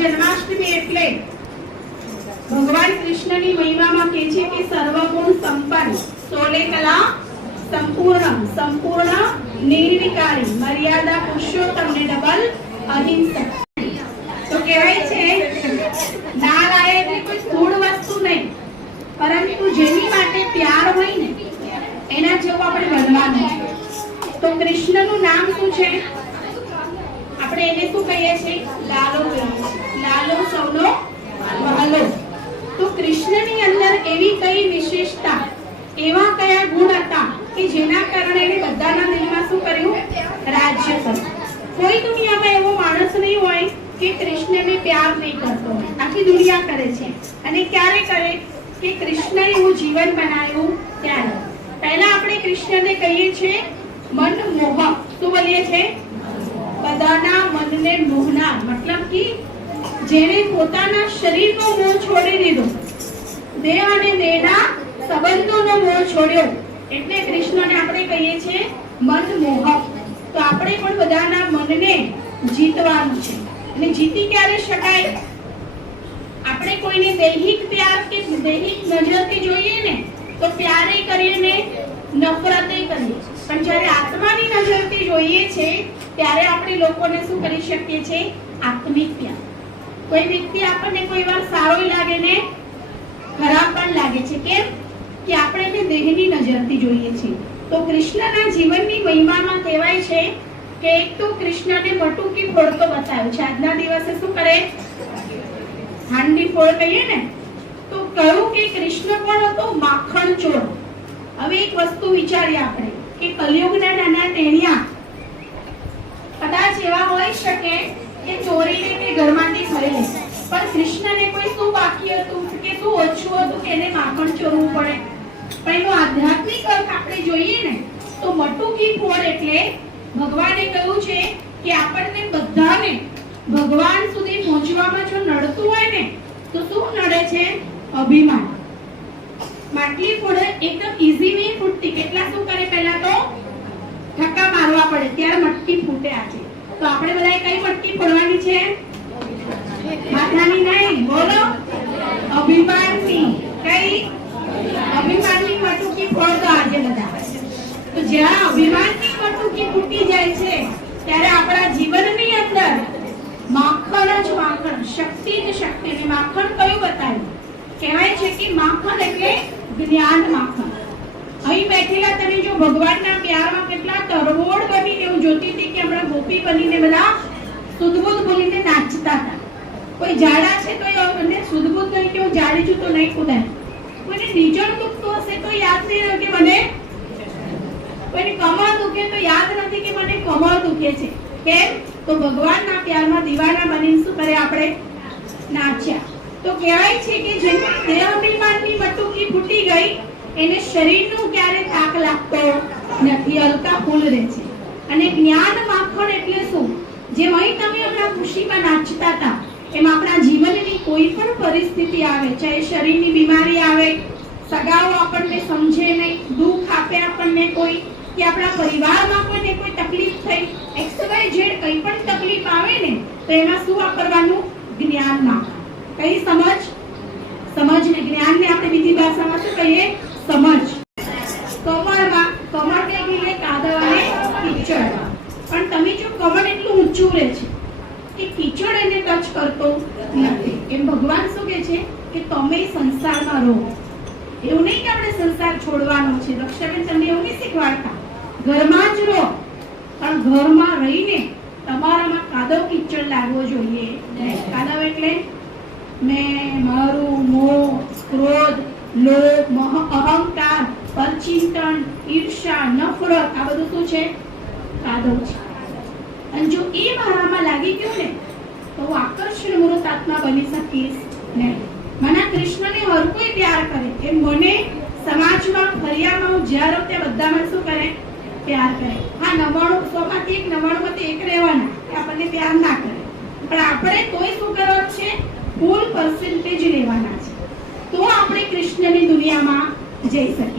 જન્માષ્ટમી એટલે ભગવાન કૃષ્ણની મહિમામાં કહે છે કે સર્વગુણ સંપન્ન, સોલે કલા સંપૂર્ણ, સંપૂર્ણ નિર્વિકારી, મર્યાદા પુરુષોત્તમ ને ડબલ અહિંસક. તો કહેવાય છે ના લાય એટલે કોઈ સ્થૂળ વસ્તુ નહીં, પરંતુ જેની માટે પ્યાર હોય ને એના જેવું આપણે બનવાનું છે. તો કૃષ્ણનું નામ શું છે? આપણે એને શું કહીએ છીએ? લાલો કહીએ છીએ. લાલો સૌનો વહાલો. તો કૃષ્ણની અંદર એવી કઈ વિશેષતા, એવા કયા ગુણ હતા કે જેના કારણે એને બધાના દિલમાં શું કર્યું? રાજ્ય કર્યું. કોઈ દુનિયામાં એવો માણસ નહીં હોય કે કૃષ્ણને પ્યાર નહીં કરતો હોય. આખી દુનિયા કરે છે. અને ક્યારે કરે? કે કૃષ્ણએ એવું જીવન બનાવ્યું ત્યારે. પહેલા આપણે કૃષ્ણને કહીએ છીએ મનમોહક. શું બોલીએ છીએ? બધાના મનને મોહનાર. મતલબ કે જેણે પોતાના શરીરનો મોહ છોડી દીધો, દેહ અને દેહના સંબંધોનો મોહ છોડ્યો, એટલે કૃષ્ણને આપણે કહીએ છીએ મનમોહક. તો આપણે પણ બધાના મનને જીતવાનું છે. અને જીતી ક્યારે શકાય? આપણે કોઈને દૈહિક પ્યાર કે દૈહિક નજરથી જોઈએ ને તો પ્યારે કરીએ ને નફરતે કરીએ, પણ જ્યારે આત્માની નજરથી જોઈએ છે ત્યારે આપણે લોકોને શું કરી શકીએ છીએ? આત્મિક પ્યાર. કોઈ વ્યક્તિ આપણને કોઈ વાર સારો લાગે ને ખરાબ પણ લાગે છે. કેમ? કે આપણે એને દેહની નજરથી જોઈએ છીએ. તો કૃષ્ણના જીવનની મહિમામાં કહેવાય છે કે એક તો કૃષ્ણને મટુકી ફોડતો બતાવ્યો છે. આજના દિવસે શું કરે? હાંડી ફોડ કહીએ ને. તો કહ્યું કે કૃષ્ણ કોણ હતો? માખણ ચોર. હવે એક વસ્તુ વિચારીએ આપણે કે કલિયુગના નાના ટેણિયા કદાચ એવા હોઈ શકે કે ચોરીને તે ઘરમાંથી ખાઈ લે, પણ કૃષ્ણને કોઈ શું બાકી હતું કે શું ઓછું હતું કે એને માખણ ચોરવું પડે? પણ એનો આધ્યાત્મિક અર્થ આપણે જોઈએ ને તો મટુકી ફોડ એટલે ભગવાને કહ્યું છે કે આપણને બધાને ભગવાન સુધી પહોંચવામાં જો નડતું હોય ને તો શું નડે છે? અભિમાન. માટલી ફોડ એકદમ ઈઝી નહીં ફૂટતી. કેટલા શું કરે? પહેલા તો ઠક્કા મારવા પડે ત્યારે મટકી ફૂટે. આજે તો આપણે બધાએ કઈ મટકી ફોડવાની છે? માથાની નહીં, બોલો. અભિમાનની. કઈ? અભિમાનની મટકી ફોડતો આજે બધા. તો જ્યાં અભિમાનની મટકી ફૂટી જાય છે ત્યારે આપણા જીવનની અંદર માખણ જ માખણ, શક્તિ જ શક્તિ. ને માખણ કયું બતાવ્યું? કહેવાય છે કે માખણ એટલે જ્ઞાન માખણ. અહીં બેઠેલા તમે જો ભગવાનના પ્યારમાં કેટલા તરવોડ બનીને હું જોતી હતી કે હમણાં ગોપી બનીને બધા સુધબુધ બોલીને નાચતા હતા. કોઈ જાડા છે તો એને સુધબુધ નહીં કે હું જાડી છું તો નહીં કૂદાય. કોઈને નીચળ દુખતું હશે તો યાદ નહીં રહે કે મને, કોઈને કમર દુખે તો યાદ નથી કે મને કમર દુખે છે. કેમ? તો ભગવાનના પ્યારમાં દીવાના બનીને શું કરે? આપણે નાચ્યા. તો કહેવાય છે કે જેને દેહ અભિમાનની મટુકી ફૂટી ગઈ એને શરીરનું ક્યારે થાક લાગતો નથી, હલકા ફૂલ રહે છે. અને જ્ઞાન માખણ એટલે શું? જેમ અહીં તમે હમણાં ખુશીમાં નાચતા હતા એમ આપણા જીવનની કોઈ પણ પરિસ્થિતિ આવે, ચાહે શરીરની બીમારી આવે, સગાઓ આપણને સમજે નહીં, દુઃખ આપે આપણને કોઈ, કે આપણા પરિવારમાં કોઈને કોઈ તકલીફ થઈ, XYZ કંઈ પણ તકલીફ આવે ને તો એમાં શું વાપરવાનું? જ્ઞાન માખણ. કઈ સમજ? સમજ ને જ્ઞાનને આપણે બીજી ભાષામાં શું કહીએ? સમજ. કમળમાં કમળ કે ગીલે કાદવ અને કીચડ. પણ તમે જો કમળ એટલું ઊંચું રહે છે કે કીચડ એને ટચ કરતો નથી. એમ ભગવાન શું કહે છે કે તમે સંસારમાં રહો. એવું નહીં કે આપણે સંસાર છોડવાનો છે. રક્ષાબેન તમને એવું નહીં શીખવાડતા. ઘરમાં જ રહો, પણ ઘરમાં રહીને તમારામાં કાદવ કીચડ લાગવો જોઈએ. કાદવ એટલે મેં, મારું, મોહ, ક્રોધ, લોભ, અહંકાર, પરચિંતન, ઈર્ષા, નફરત, આ બધું શું છે? કાદવ છે. અને જો એ મારામાં લાગી ગયું ને તો હું આકર્ષણ મૂર્ત આત્મા બની શકીશ નહીં. મને કૃષ્ણને હર કોઈ પ્યાર કરે એમ મને સમાજમાં, ફરિયામાં હું જ્યાં રહું ત્યાં બધામાં શું કરે? પ્યાર કરે. હા, 99 માંથી એક રહેવાના કે આપણને પ્યાર ના કરે, પણ આપણે તોય શું કરવાનું છે? ફૂલ પર્સન્ટેજ લેવાના છે. તો આપણે કૃષ્ણની દુનિયામાં જઈ શકીએ.